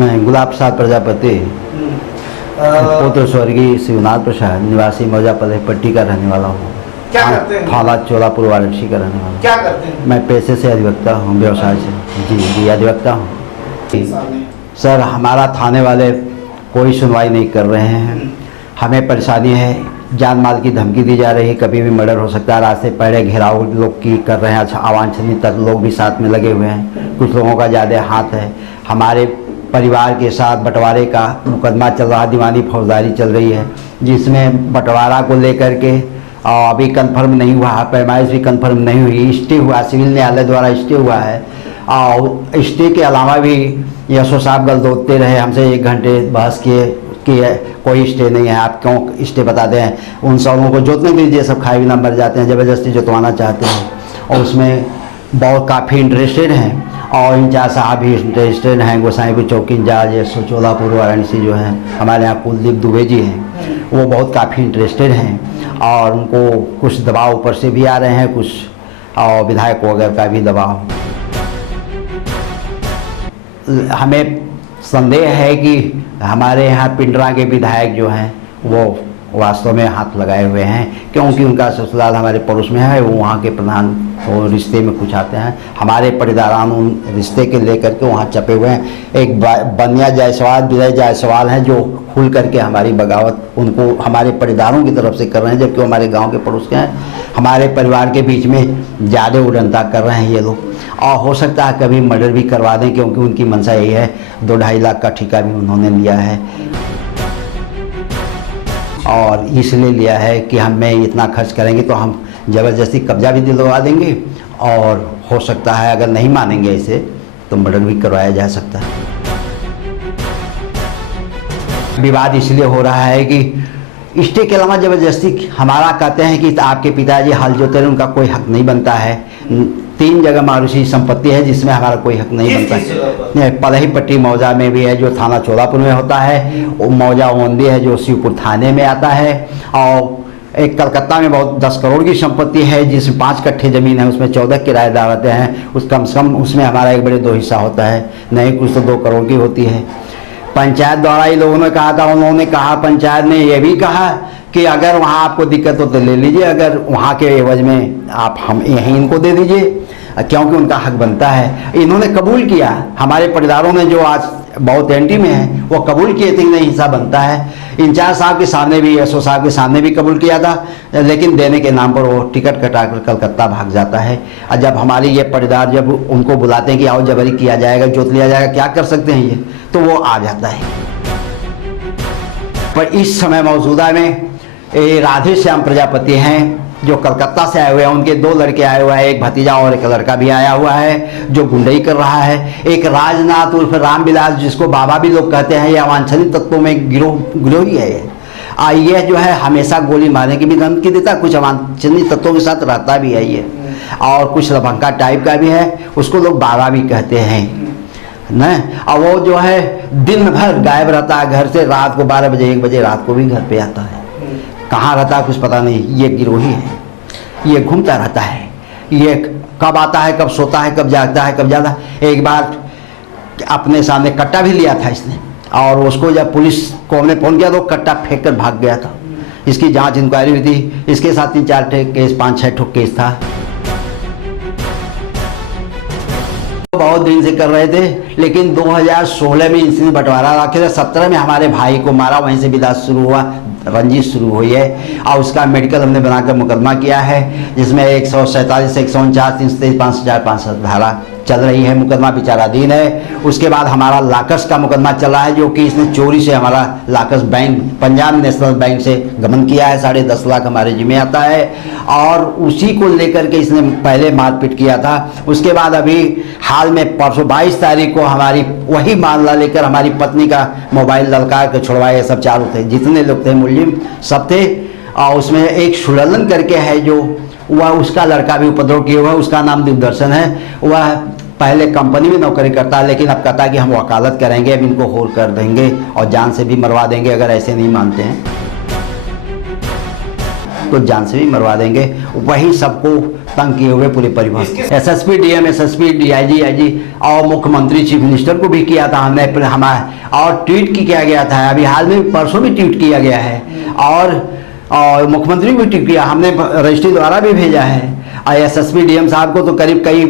मैं गुलाब प्रसाद प्रजापति, पुत्र स्वर्गीय शिवनाथ प्रसाद, निवासी मौजापल्ली पट्टी का रहने वाला हूँ। क्या करते हैं? थाना चोलापुर वाराणसी का रहने वाला। क्या करते हैं? मैं पेशे से अधिवक्ता हूँ, व्यवसाय से। जी अधिवक्ता हूँ। सर हमारा थाने वाले कोई सुनवाई नहीं कर रहे हैं। हमें परेशानी है, जान माल की धमकी दी जा रही है, कभी भी मर्डर हो सकता है। रास्ते पहले घेराव लोग की कर रहे हैं, अच्छा अवांछनीय तक लोग भी साथ में लगे हुए हैं। कुछ लोगों का ज़्यादा हाथ है। हमारे परिवार के साथ बंटवारे का मुकदमा चल रहा, दीवानी फौजदारी चल रही है, जिसमें बंटवारा को लेकर के अभी कंफर्म नहीं हुआ है, पैमाइश भी कंफर्म नहीं हुई, स्टे हुआ, सिविल न्यायालय द्वारा स्टे हुआ है। और स्टे के अलावा भी यशो साहब गलदोते रहे हमसे, 1 घंटे बहस किए कि कोई स्टे नहीं है, आप क्यों स्टे बताते हैं। उन सबों को जोतने दीजिए, सब खाए बिना मर जाते हैं, ज़बरदस्ती जोतवाना चाहते हैं। और उसमें बहुत काफ़ी इंटरेस्टेड हैं, और इंचार्ज साहब भी इंटरेस्टेड हैं। गोसाईपुर चौकी इंचार्ज चोलापुर वाराणसी जो हैं हमारे यहाँ कुलदीप दुबे जी हैं, वो बहुत काफ़ी इंटरेस्टेड हैं। और उनको कुछ दबाव ऊपर से भी आ रहे हैं, कुछ और विधायक वगैरह का भी दबाव। हमें संदेह है कि हमारे यहाँ पिंडरा के विधायक जो हैं वो वास्तव में हाथ लगाए हुए हैं, क्योंकि उनका ससुराल हमारे पड़ोस में है। वो वहाँ के प्रधान वो रिश्ते में कुछ आते हैं, हमारे पटीदारान उन रिश्ते के लेकर के वहाँ चपे हुए हैं। एक बनिया जायसवाल, विजय जायसवाल हैं जो खुल करके हमारी बगावत उनको हमारे पटीदारों की तरफ से कर रहे हैं, जबकि हमारे गांव के पड़ोस के हैं। हमारे परिवार के बीच में ज़्यादा उड़नता कर रहे हैं ये लोग, और हो सकता है कभी मर्डर भी करवा दें, क्योंकि उनकी मंशा यही है। 2-2.5 लाख का ठेका भी उन्होंने लिया है, और इसलिए लिया है कि हमें इतना खर्च करेंगे तो हम ज़बरदस्ती कब्जा भी दिलवा देंगे, और हो सकता है अगर नहीं मानेंगे इसे तो मर्डर भी करवाया जा सकता है। विवाद इसलिए हो रहा है कि स्टे के अलावा ज़बरदस्ती हमारा कहते हैं कि आपके पिताजी हल जोते रहे, उनका कोई हक नहीं बनता है। 3 जगह मारूसी संपत्ति है जिसमें हमारा कोई हक नहीं बनता है। पलही पट्टी मौजा में भी है जो थाना चोलापुर में होता है, वो मौजा ओंदी है जो शिवपुर थाने में आता है, और एक कलकत्ता में बहुत 10 करोड़ की संपत्ति है जिसमें 5 कट्ठे ज़मीन है, उसमें 14 किराएदार आते हैं। उस कम से कम उसमें हमारा 1 बड़े 2 हिस्सा होता है, नहीं कुछ तो 2 करोड़ की होती है। पंचायत द्वारा ही लोगों ने कहा था, उन्होंने कहा, पंचायत ने यह भी कहा कि अगर वहाँ आपको दिक्कत हो तो ले लीजिए, अगर वहाँ के एवज में आप हम यहीं इनको दे दीजिए, क्योंकि उनका हक बनता है। इन्होंने कबूल किया, हमारे पटीदारों ने जो आज बहुत एंटी में है वो कबूल किए थे नहीं हिस्सा बनता है। इंचार्ज साहब के सामने भी, एसओ साहब के सामने भी कबूल किया था, लेकिन देने के नाम पर वो टिकट कटाकर कलकत्ता भाग जाता है। और जब हमारी ये पटीदार जब उनको बुलाते हैं कि आओ जबरी किया जाएगा, जोत लिया जाएगा, क्या कर सकते हैं ये, तो वो आ जाता है। पर इस समय मौजूदा में राधे श्याम प्रजापति हैं जो कलकत्ता से आए हुए हैं, उनके 2 लड़के आए हुए हैं, एक भतीजा और एक लड़का भी आया हुआ है जो गुंडई कर रहा है। एक राजनाथ उर्फ रामविलास, जिसको बाबा भी लोग कहते हैं, ये अवांछनीय तत्वों में गिरोही है। ये जो है हमेशा गोली मारने की भी धमकी देता, कुछ अवांछनीय तत्वों के साथ रहता भी है ये, और कुछ लभंका टाइप का भी है, उसको लोग बाबा भी कहते हैं न। और वो जो है दिन भर गायब रहता है घर से, रात को 12 बजे 1 बजे रात को भी घर पे आता है। कहाँ रहता है कुछ पता नहीं। ये गिरोही है, ये घूमता रहता है, ये कब आता है, कब सोता है, कब जागता है, कब जाता है। एक बार अपने सामने कट्टा भी लिया था इसने, और उसको जब पुलिस को हमने फोन किया तो कट्टा फेंक कर भाग गया था। इसकी जांच इंक्वायरी हुई थी, इसके साथ 3-4 केस, 5-6 ठोक केस था। बहुत दिन से कर रहे थे, लेकिन 2016 में इसने बंटवारा रखे थे, 17 में हमारे भाई को मारा, वहीं से विवाद शुरू हुआ, रंजिश शुरू हुई है। और उसका मेडिकल हमने बनाकर मुकदमा किया है, जिसमें 147, 149, 323, 5,500 धारा चल रही है, मुकदमा विचाराधीन है। उसके बाद हमारा लाकर्स का मुकदमा चल रहा है, जो कि इसने चोरी से हमारा lockers bank, Punjab national bank से गबन किया है, 10.5 लाख हमारे जिम्मे आता है, और उसी को लेकर के इसने पहले मारपीट किया था। उसके बाद अभी हाल में परसों 22 तारीख को हमारी वही मामला लेकर हमारी पत्नी का मोबाइल ललकार के छुड़वाए। सब चारों थे, जितने लोग थे मुलजिम सब थे, और उसमें एक सुललन करके है जो वह उसका लड़का भी उपद्रव किया हुआ है, उसका नाम दिग्दर्शन है। वह पहले कंपनी में नौकरी करता है, लेकिन अब कहता है कि हम वकालत करेंगे, अब इनको होर कर देंगे और जान से भी मरवा देंगे, अगर ऐसे नहीं मानते हैं तो जान से भी मरवा देंगे। वही सबको तंग किए हुए पूरे परिवार। SSP DM SSP DIG IG और मुख्यमंत्री चीफ मिनिस्टर को भी किया था हमने हमारे, और ट्वीट किया गया था, अभी हाल में परसों भी ट्वीट किया गया है, और मुख्यमंत्री भी ट्वीट किया, हमने रजिस्ट्री द्वारा भी भेजा है। और एसएसपी डीएम साहब को तो करीब कई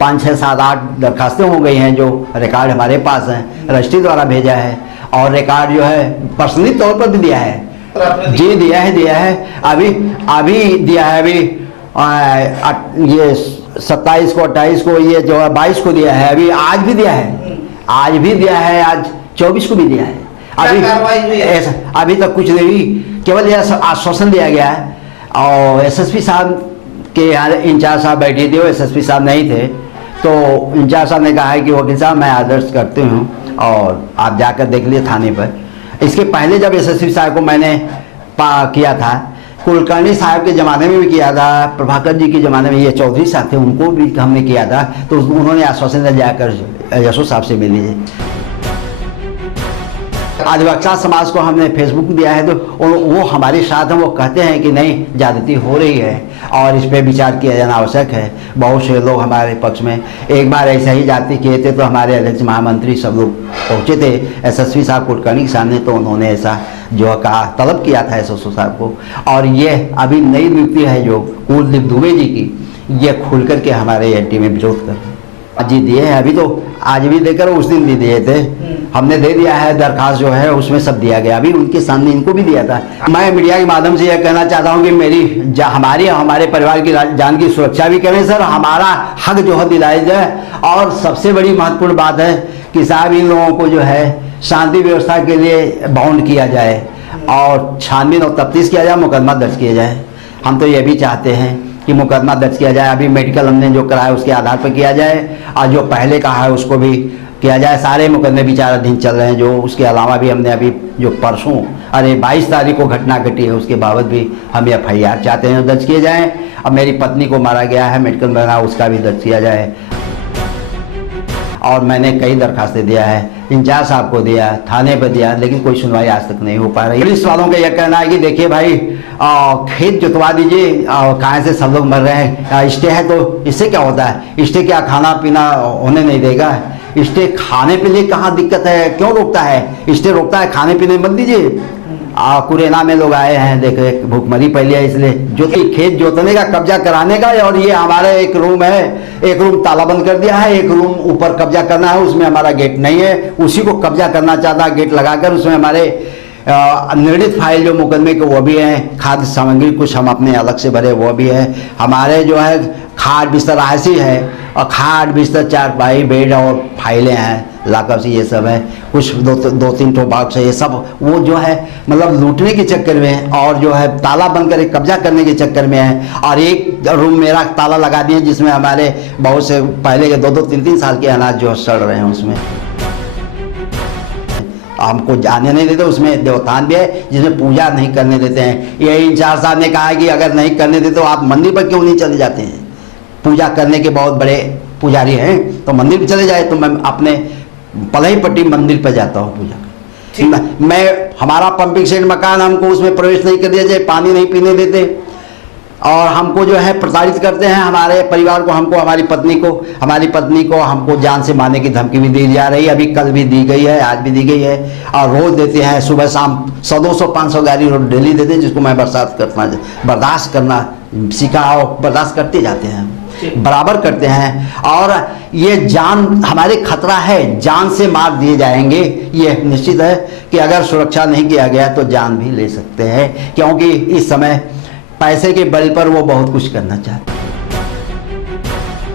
5, 6, 7, 8 दरखास्तें हो गई हैं जो रिकॉर्ड हमारे पास हैं, रजिस्ट्री द्वारा भेजा है, और रिकॉर्ड जो है पर्सनली तौर पर भी दिया है जी, दिया है अभी दिया है, अभी ये 27 को 28 को ये जो है 22 को दिया है, अभी आज भी दिया है, आज 24 को भी दिया है। अभी तक कुछ नहीं, केवल यह आश्वासन दिया गया है। और एसएसपी साहब के यहाँ इंचार्ज साहब बैठे थे, वो एसएसपी साहब नहीं थे, तो इंचार्ज साहब ने कहा है कि वकील साहब मैं आदर्श करती हूँ और आप जाकर देख लिए थाने पर। इसके पहले जब एसएसपी साहब को मैंने किया था, कुलकर्णी साहब के ज़माने में भी किया था, प्रभाकर जी के ज़माने में ये चौधरी साहब थे, उनको भी हमने किया था, तो उन्होंने आश्वासन दिया जाकर यशो साहब से मिल लीजिए। अधिवक्ता समाज को हमने फेसबुक दिया है, तो वो हमारे साथ हैं, वो कहते हैं कि नहीं ज्यादती हो रही है और इस पर विचार किया जाना आवश्यक है। बहुत से लोग हमारे पक्ष में, एक बार ऐसा ही जाति किए थे तो हमारे अध्यक्ष महामंत्री सब लोग पहुंचे थे एसएसपी साहब कुलकर्णी के सामने, तो उन्होंने ऐसा जो कहा, तलब किया था एसएसओ साहब को। और ये अभी नई नियुक्ति है जो कुलदीप दुबे जी की, ये खुल करके हमारे एनटी में विरोध कर जी दिए हैं। अभी तो आज भी देकर उस दिन भी दिए थे, हमने दे दिया है दरखास्त जो है, उसमें सब दिया गया, अभी उनके सामने इनको भी दिया था। मैं मीडिया के माध्यम से यह कहना चाहता हूं कि मेरी हमारे परिवार की जान की सुरक्षा भी करें सर, हमारा हक जो है दिलाया जाए। और सबसे बड़ी महत्वपूर्ण बात है कि साहब इन लोगों को जो है शांति व्यवस्था के लिए बाउंड किया जाए और छानबीन और तफ्तीश किया जाए, मुकदमा दर्ज किया जाए। हम तो ये भी चाहते हैं कि मुकदमा दर्ज किया जाए, अभी मेडिकल हमने जो कराया उसके आधार पर किया जाए, और जो पहले कहा है उसको भी किया जाए। सारे मुकदमे विचाराधीन चल रहे हैं, जो उसके अलावा भी हमने अभी जो परसों 22 तारीख को घटना घटी है, उसके बाबत भी हम FIR चाहते हैं दर्ज किए जाए। अब मेरी पत्नी को मारा गया है, मेडिकल बना, उसका भी दर्ज किया जाए। और मैंने कई दरखास्तें दिया है, इंचार्ज साहब को दिया, थाने पर दिया, लेकिन कोई सुनवाई आज तक नहीं हो पा रही। पुलिस वालों का यह कहना है कि देखिए भाई खेत जुतवा दीजिए, कहाँ से सब लोग मर रहे हैं, स्टे है तो इससे क्या होता है, स्टे क्या खाना पीना होने नहीं देगा, स्टे खाने के लिए कहाँ दिक्कत है, क्यों रोकता है, स्टे रोकता है, खाने पीने मत दीजिए। कुरेना में लोग आए हैं, देखे भूखमरी पहले है, इसलिए जो खेत जोतने का कब्जा कराने का। और ये हमारे एक रूम है, एक रूम ताला बंद कर दिया है, एक रूम ऊपर कब्जा करना है, उसमें हमारा गेट नहीं है, उसी को कब्जा करना चाहता है गेट लगाकर। उसमें हमारे निर्णित फाइल जो मुकदमे के वो भी हैं, खाद्य सामग्री कुछ हम अपने अलग से भरे वो भी है, हमारे जो है खाट बिस्तर ऐसी है, और खाट बिस्तर चारपाई बेड और फाइलें हैं, लाकअप ये सब है, कुछ दो तीन ठो बॉक्स है, ये सब वो जो है मतलब लूटने के चक्कर में है, और जो है ताला बंद कर कब्जा करने के चक्कर में है। और एक रूम मेरा ताला लगा दिए जिसमें हमारे बहुत से पहले के 2-2, 3-3 साल के अनाज जो सड़ रहे हैं, उसमें हमको जाने नहीं देते। उसमें देवतान भी है जिसमें पूजा नहीं करने देते हैं। ये इंचार्ज साहब ने कहा है कि अगर नहीं करने देते तो आप मंदिर पर क्यों नहीं चले जाते हैं, पूजा करने के बहुत बड़े पुजारी हैं, तो मंदिर पर चले जाए। तो मैं अपने पलईपट्टी मंदिर पर जाता हूँ पूजा। मैं हमारा पंपिंग सेट मकान, हमको उसमें प्रवेश नहीं कर दिया जाए, पानी नहीं पीने देते, और हमको जो है प्रताड़ित करते हैं, हमारे परिवार को, हमको, हमारी पत्नी को हमको जान से मारने की धमकी भी दी जा रही है। अभी कल भी दी गई है, आज भी दी गई है, और रोज देते हैं, सुबह शाम 100-200-500 गाड़ी रोज डेली देते हैं, जिसको मैं बर्दाश्त करना सीखा और बर्दाश्त करते जाते हैं, बराबर करते हैं। और ये जान हमारे खतरा है, जान से मार दिए जाएंगे, ये निश्चित है कि अगर सुरक्षा नहीं किया गया तो जान भी ले सकते हैं, क्योंकि इस समय पैसे के बल पर वो बहुत कुछ करना चाहते हैं।